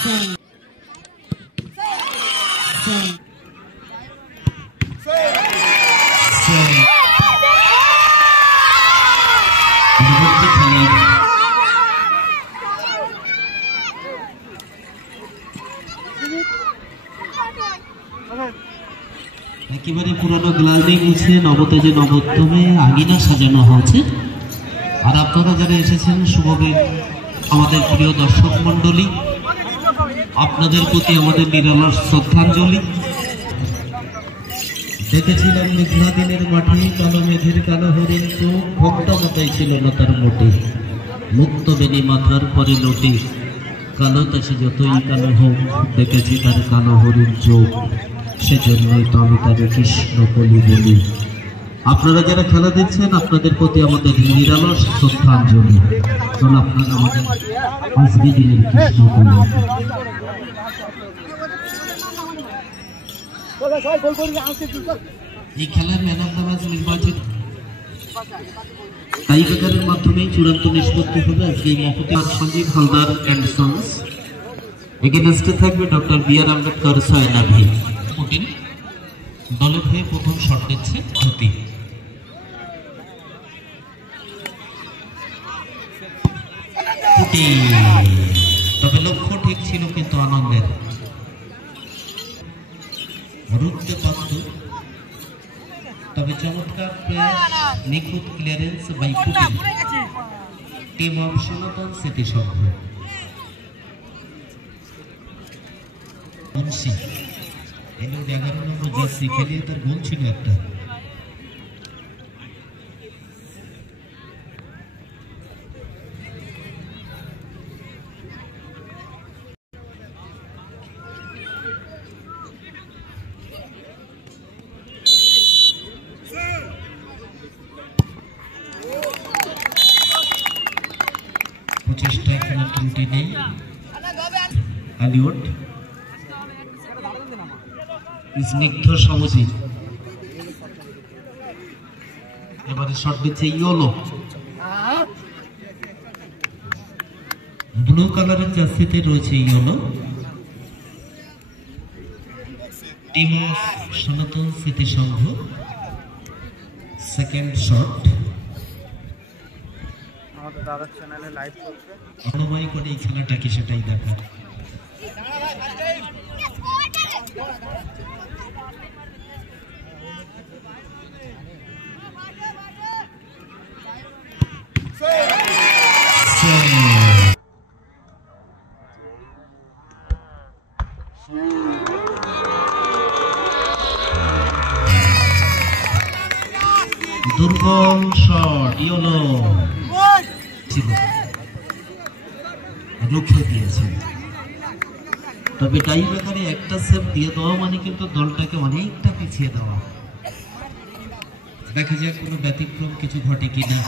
একেবারে পুরানো গ্লাসে মুছে নবতেজে নবোত্তমে আঙিনা সাজানো হয়েছে। আর আপনারা যারা এসেছেন শুভবে আমাদের প্রিয় দর্শক মন্ডলী, আপনাদের প্রতি আমাদের নিরালার শ্রদ্ধাঞ্জলি। দেখেছিলাম মেঘনা দিনের মাঠে কালো মেঘের কালো হরিণ চোখ, ভক্ত মাথায় ছিল না তার মোটে, মুক্ত বেনি মাথার পরে লোটে, কালো তাসে যতই কালো হোক দেখেছি তার কালো হরিণ চোখ, সেজন্যই তো আমি তার কৃষ্ণ কলি বলি। আপনারা যারা খেলা দিচ্ছেন আপনাদের প্রতি আমাদের নিরালার শ্রদ্ধাঞ্জলি। চল আপনারা আমাদের আজকে দিনের কৃষ্ণ কলি। এই খেলার ম্যান অফ দ্য ম্যাচ নির্বাচিত টাইব্রেকারের মাধ্যমেই চূড়ান্ত নিষ্পত্তি হবে আজকে এই মহতি। সঞ্জীব হালদার অ্যান্ড সন্স এগেনস্টে থাকবে ডক্টর বি.আর. আম্বেদকর সয়নাভি। দলের হয়ে প্রথম শট দিচ্ছে জ্যোতি। তবে লক্ষ্য ঠিক ছিল কিন্তু আনন্দের রুখতে পারত, তবে চমৎকার প্রয়াস, নিখুঁত clearance by Putin, team of Sanatan Smriti Sangha. Munshi 11 number jersey খেলিয়ে তার গোল ছিল একটা। প্রচেষ্টা কোনো ত্রুটি নেই। হলিউড স্নিগ্ধ সবুজি এবারে শট দিচ্ছে ইয়োলো। ব্লু কালারের জার্সিতে রয়েছে yellow, team of Sanatan Smriti Sangha. Second shot আমাদের দাদার চ্যানেলে লাইভ করছে, অনুময় করে এই খেলাটা কি সেটাই দেখা। দুর্বল শট ইয়োলো ছিল, রুখে দিয়েছে। তবে টাইব্রেকারে একটা সেভ দিয়ে দেওয়া মানে কিন্তু দলটাকে অনেকটা পিছিয়ে দেওয়া। দেখা যায় কোনো ব্যতিক্রম কিছু ঘটে কিনা।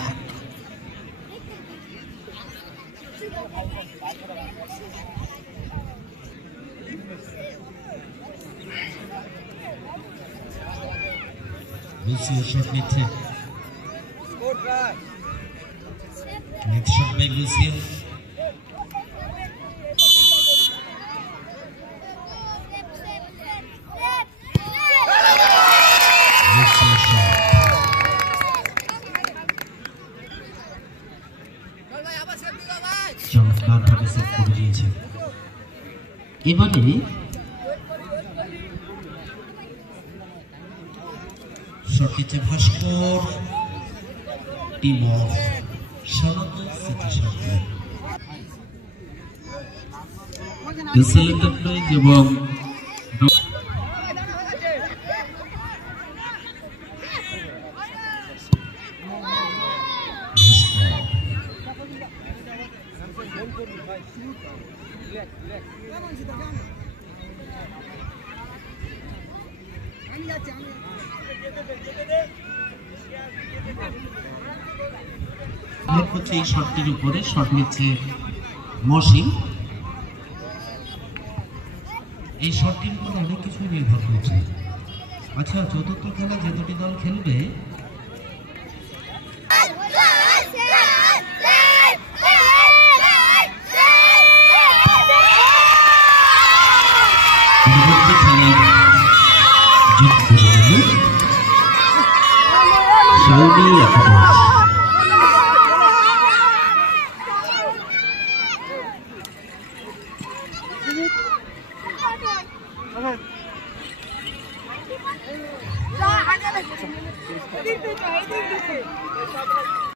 লুসিও শট নিচ্ছে, নেক্সট শট বাই লুসিও। চমৎকার ভাবে সেভ করে দিয়েছে। এবারে শট নিচ্ছে ভাস্কর, টিম অফ সনাতন স্মৃতি সংঘ। এবং এই শটটির উপরে শট নিচ্ছে মসিন। এই শটটির উপরে অনেক কিছু নির্ভর করছে। আচ্ছা, চতুর্থ খেলা যে দুটি দল খেলবে ছাউনি একাদশ। Hãy subscribe cho kênh Ghiền Mì Gõ để không bỏ lỡ những video hấp dẫn.